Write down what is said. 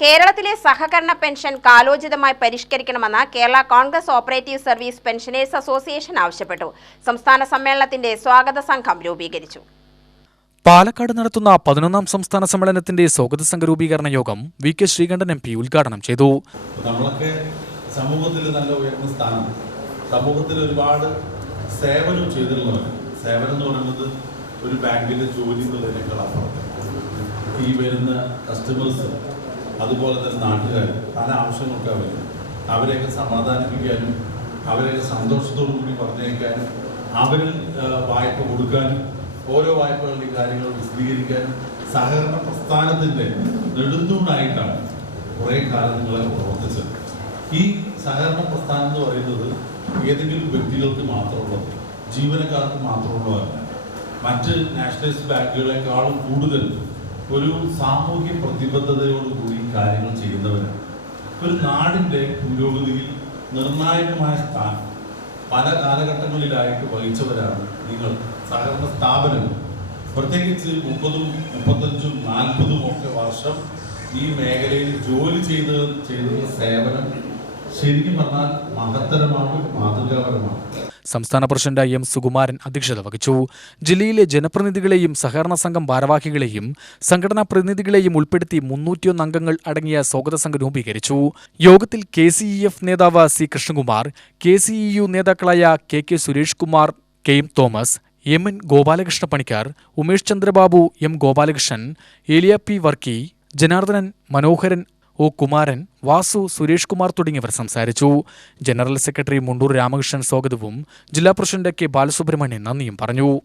കേരളത്തിലെ സഹകരണ പെൻഷൻ കാലോചിതമായി പരിഷ്കരിക്കണമെന്ന് Kerala Congress operative service pensioners association ആവശ്യപ്പെട്ടു. സംസ്ഥാന സമ്മേളനത്തിന്റെ സ്വാഗത സംഘം രൂപീകരിച്ചു. പാലക്കാട് നടത്തുന്ന പതിനൊന്നാം സംസ്ഥാന സമ്മേളനത്തിന്റെ സ്വാഗത സംഘ രൂപീകരണ യോഗം V K Sreekandan M P ഉദ്ഘാടനം ചെയ്തു. നമ്മളൊക്കെ സമൂഹത്തിൽ നല്ല ഉയർന്ന സ്ഥാനം. സമൂഹത്തിൽ ഒരുപാട് സേവനം ചെയ്തിട്ടുള്ളവർ സേവനം എന്ന് പറയുന്നത് ഒരു ബാങ്കിലെ ജോലി എന്നുള്ളതിനേക്കാൾ അപ്പുറം ഈ വരുന്ന കസ്റ്റമേഴ്സ് അതുപോലെ തന്നെ നാട്ടുകാർ പല ആവശ്യങ്ങൾക്ക് അവർ അവരെയൊക്കെ സമാധാനിപ്പിക്കാനും അവരെയൊക്കെ സന്തോഷത്തോടു കൂടി പറഞ്ഞേക്കാനും അവരിൽ വായ്പ കൊടുക്കാനും ഓരോ വായ്പകളുടെ കാര്യങ്ങൾ വിശദീകരിക്കാനും സഹകരണ പ്രസ്ഥാനത്തിന്റെ നെടുന്തൂണായിട്ടാണ് കുറേ കാലം നിങ്ങളെ പ്രവർത്തിച്ചത്. ഈ സഹകരണ പ്രസ്ഥാനം എന്ന് പറയുന്നത് ഏതെങ്കിലും വ്യക്തികൾക്ക് മാത്രമുള്ളത് ജീവനക്കാർക്ക് മാത്രമുള്ളതല്ല. മറ്റ് നാഷണലിസ്റ്റ് ബാങ്കുകളെക്കാളും കൂടുതൽ ഒരു സാമൂഹ്യ പ്രതിബദ്ധതയോടുകൂടി കാര്യങ്ങൾ ചെയ്യുന്നവരാണ് ഒരു നാടിന്റെ പുരോഗതിയിൽ നിർണായകമായ സ്ഥാനം പല കാലഘട്ടങ്ങളിലായിട്ട് വഹിച്ചവരാണ് നിങ്ങൾ. സഹകരണ സ്ഥാപനങ്ങൾ. പ്രത്യേകിച്ച് മുപ്പതും മുപ്പത്തഞ്ചും നാൽപ്പതും ഒക്കെ വർഷം ഈ മേഖലയിൽ ജോലി ചെയ്ത് ചെയ്തുള്ള സേവനം ശരിക്കും പറഞ്ഞാൽ മഹത്തരമാണ് മാതൃകാപരമാണ് സംസ്ഥാന പ്രസിഡന്റ് എം സുകുമാരൻ അധ്യക്ഷത വഹിച്ചു. ജില്ലയിലെ ജനപ്രതിനിധികളെയും സഹകരണ സംഘം ഭാരവാഹികളെയും സംഘടനാ പ്രതിനിധികളെയും ഉൾപ്പെടുത്തി മുന്നൂറ്റിയൊന്ന് അംഗങ്ങൾ അടങ്ങിയ സ്വാഗത സംഘം രൂപീകരിച്ചു. യോഗത്തിൽ കെ സി ഇ എഫ് നേതാവ് C Krishnakumar K C E U നേതാക്കളായ K K Suresh Kumar K M Thomas M N Gopalakrishna Panicker Umesh Chandrababu M Gopalakrishnan Eliya P Varkey Janardhanan Manoharan O Kumaran Vasu Suresh Kumar തുടങ്ങിയവർ സംസാരിച്ചു. General secretary Mundur Ramakrishnan സ്വാഗതവും ജില്ലാ president K Balasubramanian നന്ദിയും പറഞ്ഞു.